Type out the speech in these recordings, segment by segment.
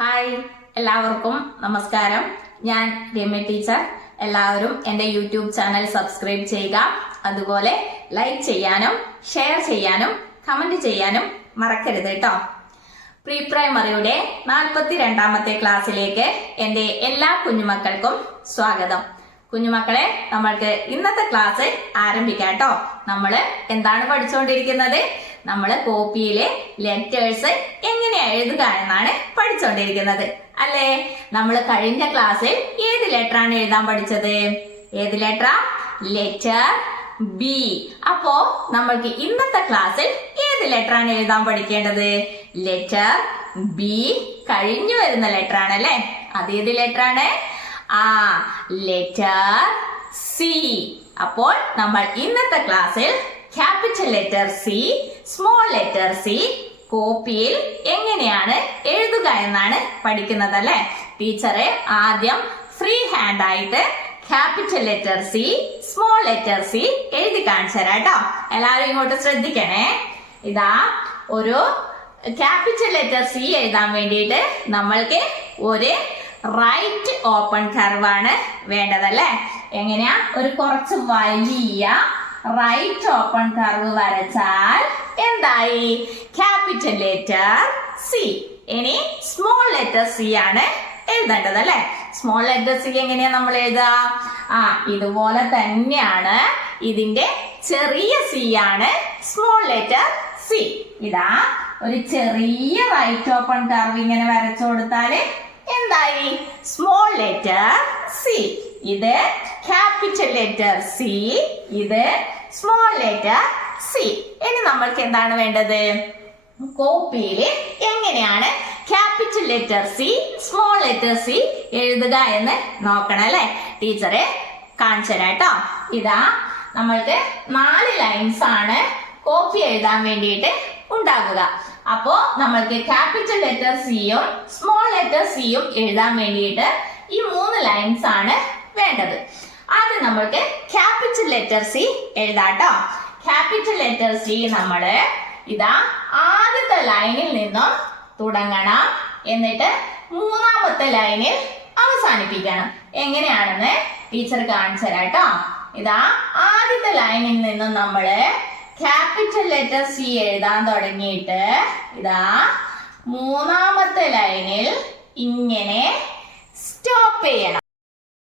Hi, എല്ലാവർക്കും നമസ്കാരം. ഞാൻ രമ്യ ടീച്ചർ. എല്ലാവരും എൻ്റെ യൂട്യൂബ് ചാനൽ സബ്സ്ക്രൈബ് ചെയ്യുക. അതുപോലെ ലൈക്ക് ചെയ്യാനും ഷെയർ ചെയ്യാനും കമന്റ് ചെയ്യാനും മറക്കരുത് കേട്ടോ. പ്രീ പ്രൈമറിയുടെ 42ാമത്തെ ക്ലാസ്സിലേക്ക് എൻ്റെ എല്ലാ കുഞ്ഞുമക്കൾക്കും സ്വാഗതം. കുഞ്ഞുമക്കളെ, നമ്മൾക്ക് ഇന്നത്തെ ക്ലാസ് ആരംഭിക്കാം കേട്ടോ. നമ്മള് എന്താണ് പഠിച്ചുകൊണ്ടിരിക്കുന്നത്? നമ്മള് കോപ്പിയിലെ ലെറ്റേഴ്സ് എങ്ങനെ എഴുതുക എന്നാണ് പഠിച്ചുകൊണ്ടിരിക്കുന്നത് അല്ലേ? നമ്മൾ കഴിഞ്ഞ ക്ലാസ്സിൽ ഏത് ലെറ്റർ ആണ് എഴുതാൻ പഠിച്ചത്? ഏത് ലെറ്റർ? Letter B. അപ്പോ നമ്മൾക്ക് ഇന്നത്തെ ക്ലാസ്സിൽ ഏത് ലെറ്റർ ആണ് എഴുതാൻ പഠിക്കേണ്ടത്? ലെറ്റർ ബി കഴിഞ്ഞു വരുന്ന ലെറ്റർ ആണല്ലേ. അത് ഏത് ലെറ്റർ ആണ്? Letter C. അപ്പോൾ നമ്മൾ ഇന്നത്തെ ക്ലാസ്സിൽ capital letter C, small letter C കോപ്പിയിൽ എങ്ങനെയാണ് എഴുതുക എന്നാണ് പഠിക്കുന്നത് അല്ലെ. ടീച്ചറെ ആദ്യം ഫ്രീ ഹാൻഡ് ആയിട്ട് capital letter C, small letter C എഴുതി കാണിച്ചു തരാം കേട്ടോ. എല്ലാവരും ഇങ്ങോട്ട് ശ്രദ്ധിക്കണേ. ഇതാ ഒരു ക്യാപിറ്റൽ ലെറ്റർ സി എഴുതാൻ വേണ്ടിയിട്ട് നമ്മൾക്ക് ഒരു റൈറ്റ് ഓപ്പൺ കർവ് ആണ് വേണ്ടതല്ലേ. എങ്ങനെയാ? ഒരു കുറച്ച് വലിയ റൈറ്റ് ഓപ്പൺ കർവ് വരച്ചാൽ എന്തായി? Capital letter C. ഇനി സ്മോൾ ലെറ്റർ സി ആണ് എഴുതേണ്ടത് അല്ലെ. സ്മോൾ ലെറ്റർ സി എങ്ങനെയാ നമ്മൾ എഴുതുക? ഇതുപോലെ തന്നെയാണ്. ഇതിന്റെ ചെറിയ സി ആണ് സ്മോൾ ലെറ്റർ സി. ഇതാ ഒരു ചെറിയ റൈറ്റ് ഓപ്പൺ കർവ് ഇങ്ങനെ വരച്ചു കൊടുത്താല് എന്തായി? Small letter C. ഇത് ക്യാപിറ്റൽ ലെറ്റർ സി, ഇത് സ്മോൾ ലെറ്റർ സി. ഇനി നമ്മൾക്ക് എന്താണ് വേണ്ടത്? കോപ്പിയിൽ എങ്ങനെയാണ് capital letter C, small letter C എഴുതുക എന്ന് നോക്കണം അല്ലെ. ടീച്ചറെ കാണിച്ചു തരാം കേട്ടോ. ഇതാ നമ്മൾക്ക് 4 ലൈൻസ് ആണ് കോപ്പി എഴുതാൻ വേണ്ടിയിട്ട് ഉണ്ടാകുക. അപ്പോ നമ്മൾക്ക് ക്യാപിറ്റൽ ലെറ്റർ സിയും സ്മോൾ ലെറ്റർ സിയും എഴുതാൻ വേണ്ടിയിട്ട് ഈ 3 ലൈൻസ് ആണ് വേണ്ടത്. ആദ്യം നമ്മൾക്ക് ക്യാപിറ്റൽ ലെറ്റർ സി എഴുതാട്ടോ. ക്യാപിറ്റൽ ലെറ്റർ സി നമ്മള് ഇതാ ആദ്യത്തെ ലൈനിൽ നിന്നും തുടങ്ങണം. എന്നിട്ട് 3ാമത്തെ ലൈനിൽ അവസാനിപ്പിക്കണം. എങ്ങനെയാണെന്ന് ടീച്ചർ കാണിച്ചു തരാം കേട്ടോ. ഇതാ ആദ്യത്തെ ലൈനിൽ നിന്നും നമ്മള് ക്യാപിറ്റൽ ലെറ്റർ സി എഴുതാൻ തുടങ്ങിയിട്ട് ഇതാ 3ാമത്തെ ലൈനിൽ ഇങ്ങനെ സ്റ്റോപ്പ് ചെയ്യണം.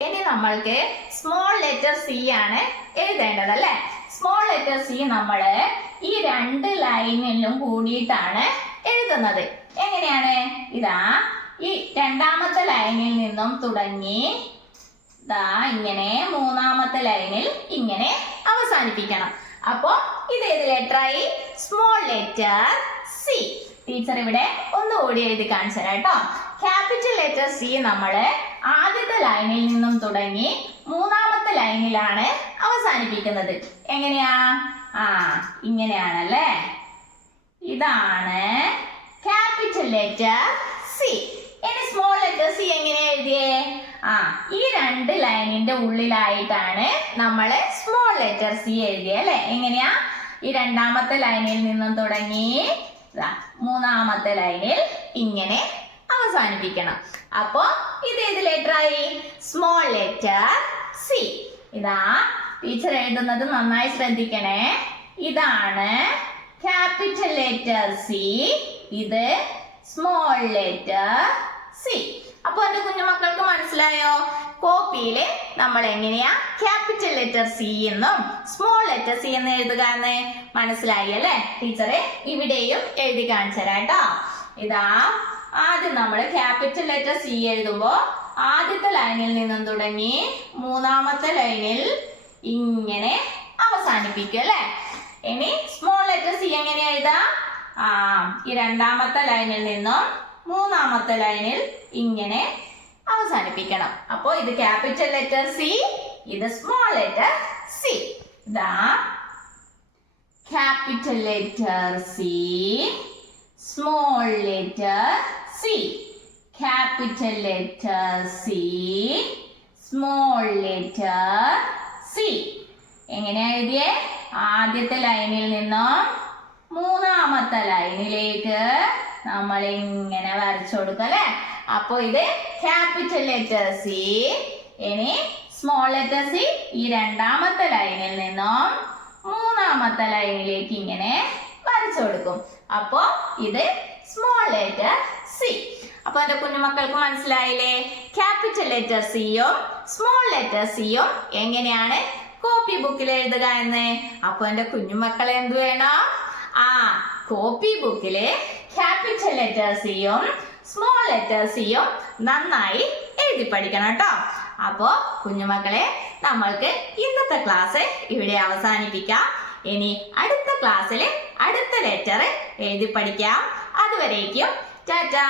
ഇനി നമ്മൾക്ക് സ്മോൾ ലെറ്റർ സി ആണ് എഴുതേണ്ടത് അല്ലെ. സ്മോൾ ലെറ്റർ സി നമ്മള് ഈ 2 ലൈനിലും കൂടിയിട്ടാണ് എഴുതുന്നത്. എങ്ങനെയാണ്? ഇതാ ഈ 2ാമത്തെ ലൈനിൽ നിന്നും തുടങ്ങി ഇതാ ഇങ്ങനെ 3ാമത്തെ ലൈനിൽ ഇങ്ങനെ അവസാനിപ്പിക്കണം. അപ്പോ ഇത് ഏത് ലെറ്റർ ആയി? Small letter C. ടീച്ചർ ഇവിടെ ഒന്നുകൂടി എഴുതി കാണിച്ചു തരാം കേട്ടോ. ക്യാപിറ്റൽ ലെറ്റർ സി നമ്മള് ആദ്യത്തെ ലൈനിൽ നിന്നും തുടങ്ങി 3ാമത്തെ ലൈനിലാണ് അവസാനിപ്പിക്കുന്നത്. എങ്ങനെയാ? ഇങ്ങനെയാണല്ലേ. ഇതാണ് ക്യാപിറ്റൽ ലെറ്റർ സി. ഇനി സ്മോൾ ലെറ്റർ സി എങ്ങനെ എഴുതിയേ? ഈ 2 ലൈനിന്റെ ഉള്ളിലായിട്ടാണ് നമ്മള് സ്മോൾ ലെറ്റർ സി എഴുതിയത് അല്ലെ. എങ്ങനെയാ? ഈ 2ാമത്തെ ലൈനിൽ നിന്നും തുടങ്ങി 3ാമത്തെ ലൈനിൽ ഇങ്ങനെ അവസാനിപ്പിക്കണം. അപ്പോ ഇത് ഏത് ലെറ്റർ ആയി? Small letter C. ഇതാ ടീച്ചർ എഴുതുന്നത് നന്നായി ശ്രദ്ധിക്കണേ. ഇതാണ് ക്യാപിറ്റൽ ലെറ്റർ സി, ഇത് സ്മോൾ ലെറ്റർ സി. അപ്പൊ എന്റെ കുഞ്ഞുമക്കൾക്ക് മനസ്സിലായോ? കോപ്പിയില് നമ്മൾ എങ്ങനെയാ ക്യാപിറ്റൽ ലെറ്റർ സി എന്നും സ്മോൾ ലെറ്റർ സി എന്ന് എഴുതുക എന്ന് മനസ്സിലായി അല്ലെ. ടീച്ചറെ ഇവിടെയും എഴുതി കാണിച്ചു തരാം കേട്ടോ. ഇതാ ആദ്യം നമ്മൾ ക്യാപിറ്റൽ ലെറ്റർ സി എഴുതുമ്പോ ആദ്യത്തെ ലൈനിൽ നിന്നും തുടങ്ങി 3ാമത്തെ ലൈനിൽ ഇങ്ങനെ അവസാനിപ്പിക്കും അല്ലെ. ഇനി സ്മോൾ ലെറ്റർ സി എങ്ങനെ എഴുതാ? ഈ 2ാമത്തെ ലൈനിൽ നിന്നും 3ാമത്തെ ലൈനിൽ ഇങ്ങനെ അവസാനിപ്പിക്കണം. അപ്പോ ഇത് ക്യാപിറ്റൽ ലെറ്റർ സി, ഇത് സ്മോൾ ലെറ്റർ സി. ഇതാ capital letter C, small letter C, capital letter C, small letter C. എങ്ങനെയാ എഴുതിയേ? ആദ്യത്തെ ലൈനിൽ നിന്നും 3ാമത്തെ ലൈനിലേക്ക് നമ്മൾ ഇങ്ങനെ വരച്ചു കൊടുക്കുക അല്ലെ. അപ്പൊ ഇത് ക്യാപിറ്റൽ ലെറ്റർ സി. ഇനി സ്മോൾ ലെറ്റർ സി ഈ രണ്ടാമത്തെ ലൈനിൽ നിന്നും മൂന്നാമത്തെ ലൈനിലേക്ക് ഇങ്ങനെ വരച്ചു കൊടുക്കും. അപ്പോ ഇത് സ്മോൾ ലെറ്റർ സി. അപ്പൊ എന്റെ കുഞ്ഞുമക്കൾക്ക് മനസ്സിലായില്ലേ? ക്യാപിറ്റൽ ലെറ്റർ സിയും സ്മോൾ ലെറ്റർ സിയും എങ്ങനെയാണ് കോപ്പി ബുക്കിൽ എഴുതുക എന്ന്. അപ്പൊ എന്റെ കുഞ്ഞുമക്കളെ എന്ത് വേണം? കോപ്പി ബുക്കില് ക്യാപിറ്റൽ ലെറ്റർ സിയും സ്മോൾ ലെറ്റർ സിയും നന്നായി എഴുതി പഠിക്കണം കേട്ടോ. അപ്പോ കുഞ്ഞുമക്കളെ, നമ്മൾക്ക് ഇന്നത്തെ ക്ലാസ് ഇവിടെ അവസാനിപ്പിക്കാം. ഇനി അടുത്ത ക്ലാസ്സിൽ അടുത്ത ലെറ്റർ എഴുതി പഠിക്കാം. അതുവരേക്കും ടാറ്റാ.